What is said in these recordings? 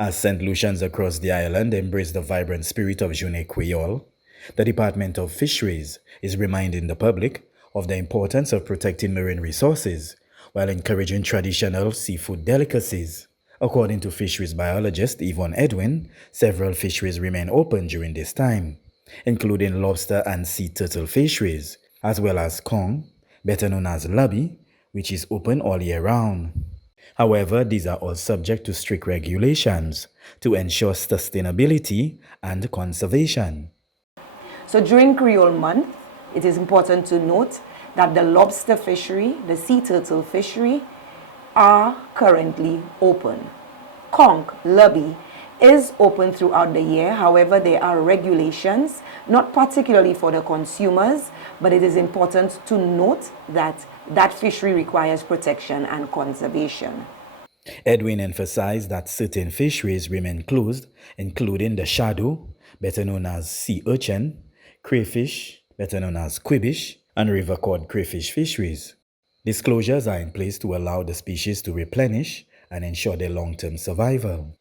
As St. Lucians across the island embrace the vibrant spirit of Journée Creole, the Department of Fisheries is reminding the public of the importance of protecting marine resources while encouraging traditional seafood delicacies. According to fisheries biologist Yvonne Edwin, several fisheries remain open during this time, including lobster and sea turtle fisheries, as well as Kong, better known as Lubby, which is open all year round. However, these are all subject to strict regulations to ensure sustainability and conservation. So during Creole Month, it is important to note that the lobster fishery, the sea turtle fishery, are currently open. Conch, Lubby, is open throughout the year. However, there are regulations, not particularly for the consumers, but it is important to note that that fishery requires protection and conservation. Edwin emphasized that certain fisheries remain closed, including the shadow, better known as sea urchin, crayfish, better known as quibish, and river cod crayfish fisheries. These closures are in place to allow the species to replenish and ensure their long-term survival.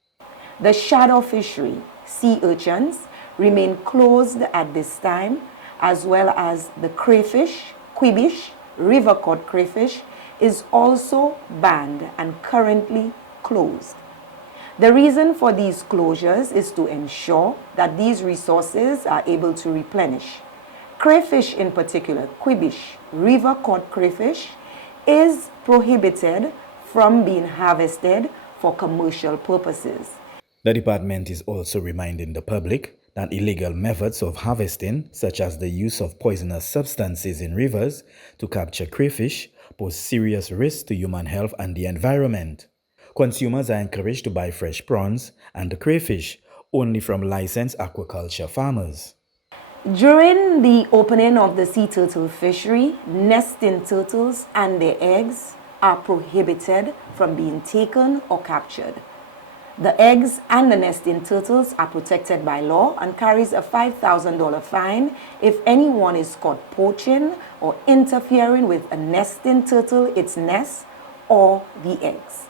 The shadow fishery, sea urchins, remain closed at this time, as well as the crayfish, quibish, river cod crayfish is also banned and currently closed. The reason for these closures is to ensure that these resources are able to replenish. Crayfish in particular, quibish, river cod crayfish, is prohibited from being harvested for commercial purposes. The department is also reminding the public that illegal methods of harvesting, such as the use of poisonous substances in rivers to capture crayfish, pose serious risks to human health and the environment. Consumers are encouraged to buy fresh prawns and crayfish only from licensed aquaculture farmers. During the opening of the sea turtle fishery, nesting turtles and their eggs are prohibited from being taken or captured. The eggs and the nesting turtles are protected by law and carries a $5,000 fine if anyone is caught poaching or interfering with a nesting turtle, its nest, or the eggs.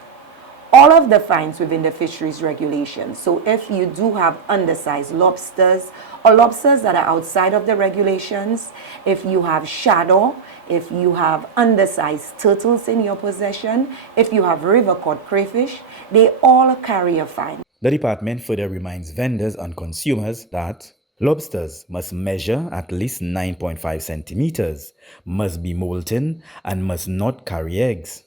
All of the fines within the fisheries regulations. So if you do have undersized lobsters or lobsters that are outside of the regulations, if you have shadow, if you have undersized turtles in your possession, if you have river cod crayfish, they all carry a fine. The department further reminds vendors and consumers that lobsters must measure at least 9.5 centimeters, must be molten, and must not carry eggs.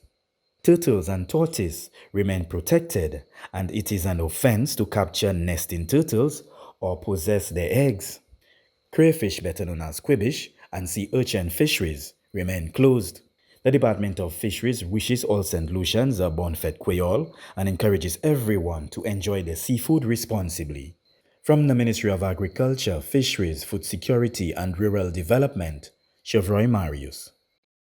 Turtles and tortoise remain protected, and it is an offense to capture nesting turtles or possess their eggs. Crayfish, better known as quibish, and sea urchin fisheries remain closed. The Department of Fisheries wishes all St. Lucians a bon fête Creole and encourages everyone to enjoy their seafood responsibly. From the Ministry of Agriculture, Fisheries, Food Security and Rural Development, Chevroy Marius.